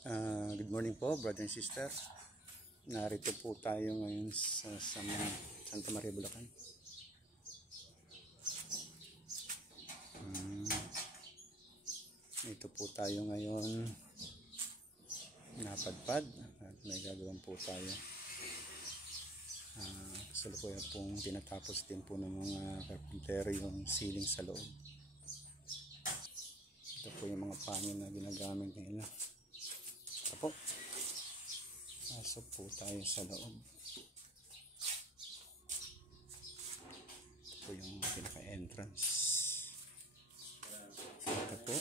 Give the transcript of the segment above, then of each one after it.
Good morning po, brother and sister. Narito po tayo ngayon sa Santa Maria, Bulacan. Ito po tayo ngayon napadpad at may gagawin po tayo. Kasalukuyan pong tinatapos din po ng mga carpentero yung ceiling sa loob. Ito po yung mga panel na ginagamit nila. Ito po. Pasok po tayo sa loob. Ito po yung pinaka-entrance. Ito po.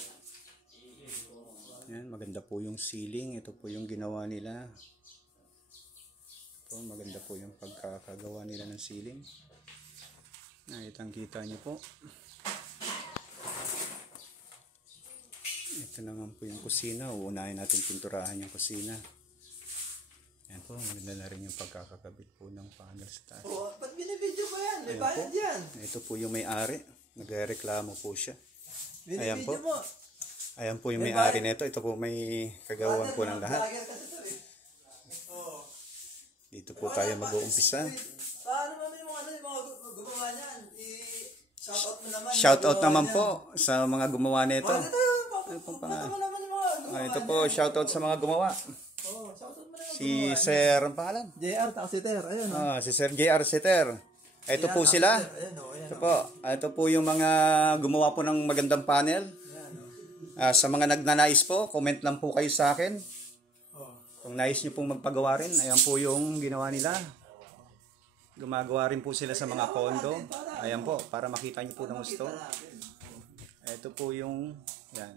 Yan, maganda po yung ceiling. Ito po yung ginawa nila. Ito, maganda po yung pagkakagawa nila ng ceiling. Nakitang-kita nyo po. Ito naman po yung kusina. Uunahin natin pinturahan yung kusina. Yan po, maganda na rin yung pagkakakabit po ng panel sa taas. Oh, ba't binibidyo ba yan? May bayad yan. Ito po yung may-ari. Nagreklamo po siya. Ayan po. Mo. Ayan po yung may-ari nito. Ito po may kagawan po ng lahat. Dito po tayo mag-uumpisa. Paano naman yung mga gumawa niyan? I-shoutout mo naman. Shoutout naman po sa mga gumawa nito. Ito po, shoutout sa mga gumawa. Si Sir, ang pangalan? JR Taxiter. Ayun. Si Sir JR Taxiter. Ito po sila. Ito po yung mga gumawa po ng magandang panel. Sa mga nagnanais po, comment lang po kayo sa akin. Kung nais nyo pong magpagawa rin, ayan po yung ginawa nila. Gumagawa rin po sila sa mga kondo. Ayan po, para makita nyo po ng gusto. Ito po yung, yan.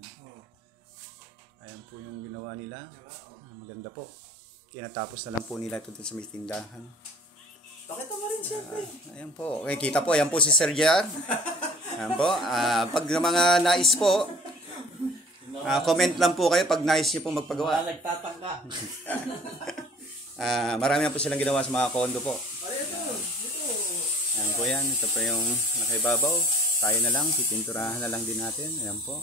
Ayan po yung ginawa nila. Maganda po. Tinatapos na lang po nila ito sa may tindahan. Pakita mo rin siyempre. Ayan po. Okay, kita po. Ayan po si Sir Jar. Ayan po. Pag mga nais po, comment lang po kayo pag nais nyo po magpagawa. Nagtatangka. Marami na po silang ginawa sa mga kondo po. Ayan po yan. Ito po yung nakaibabaw. Tayo na lang. Pipinturahan na lang din natin. Ayan po.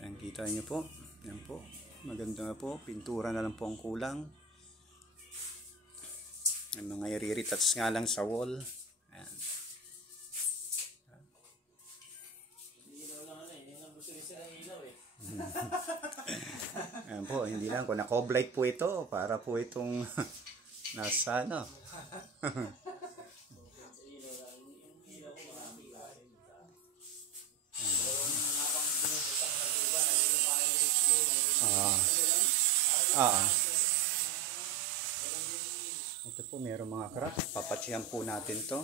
Ayan, kita nyo po. Ayan po. Maganda na po. Pintura na lang po ang kulang. Ang mga i-retouch nga lang sa wall. Ayan. Ayan po, hindi lang kung na-coblight po ito para po itong nasa ano. Ito po, mayroong mga crack. Papatsihan po natin to.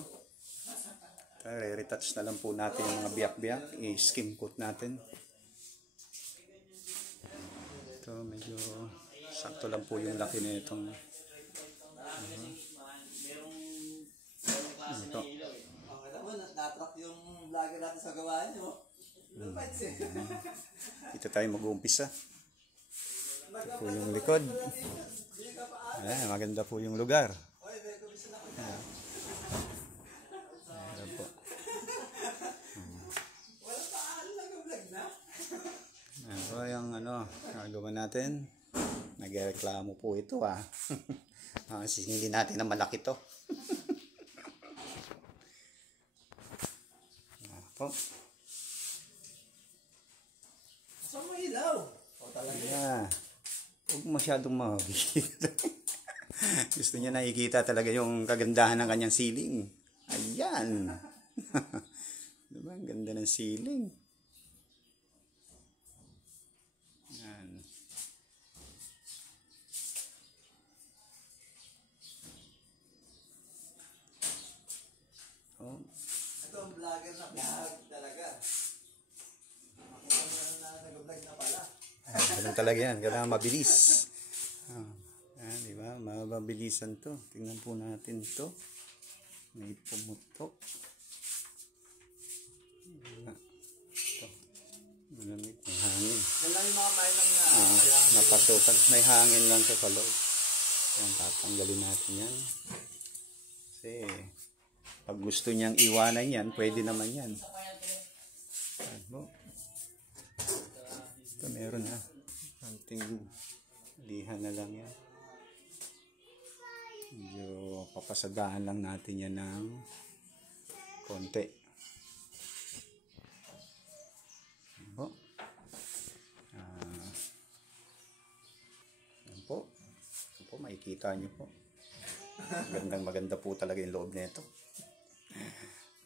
Retouch na lang po natin yung mga biyak-biyak. I-skim coat natin. Ito, medyo sakto lang po yung laki na itong ito. Alam mo, natrack yung vlogger natin sa gawain mo. Dito tayo mag-uumpisa. Ito po yung likod. Maganda po yung lugar. Ayan po. Ayan po yung gagawin natin. Nagreklamo po ito sisingilin natin na malaki to. Ayan po. Saan mo ilaw? Yeah. Huwag masyadong makikita. Gusto niya nakikita talaga yung kagandahan ng kanyang ceiling. Ayan. Diba? Ang ganda ng ceiling. Ayan. Oh. Ito ang vlogger na vlog talaga. Ako na nag-vlog na pala. Ganun talaga yan. Kailangan mabilis. Ayan, diba? Mabilisan to. Tingnan po natin to. May pumutok. Ito. Malamig. May hangin. Yan lang yung mga mainang na napasukan. May hangin lang sa loob. Ayan, tatanggalin natin yan. Kasi pag gusto niyang iwanan yan, pwede naman yan. Oh. Ito meron ha. Anting lihan na lang yan. Medyo papasadaan lang natin yan ng konti. Oh. Yan po. Yan po, makikita nyo po. Maganda po talaga yung loob nito.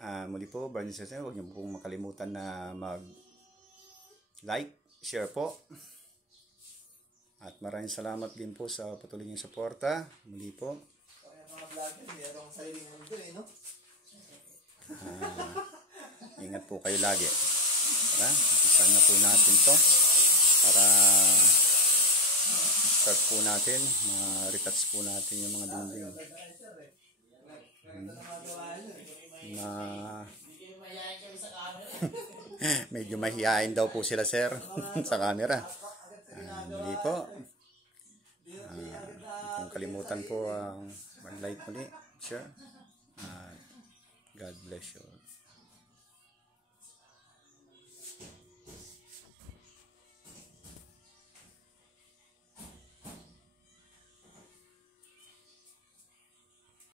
Muli po, Barney Session, huwag niyo pong makalimutan na mag-like, share po. At maraming salamat din po sa patuloy niyong suporta. Muli po. Kaya mga vlogger, mayroong sariling mundo eh, no? Ingat po kayo lagi. Tara, umpisan na po natin to para start po natin, retouch po natin yung mga dingding. Medyo mahihain daw po sila sir sa camera. Muli po. Kung kalimutan po ang mag-like muli, share. God bless you all.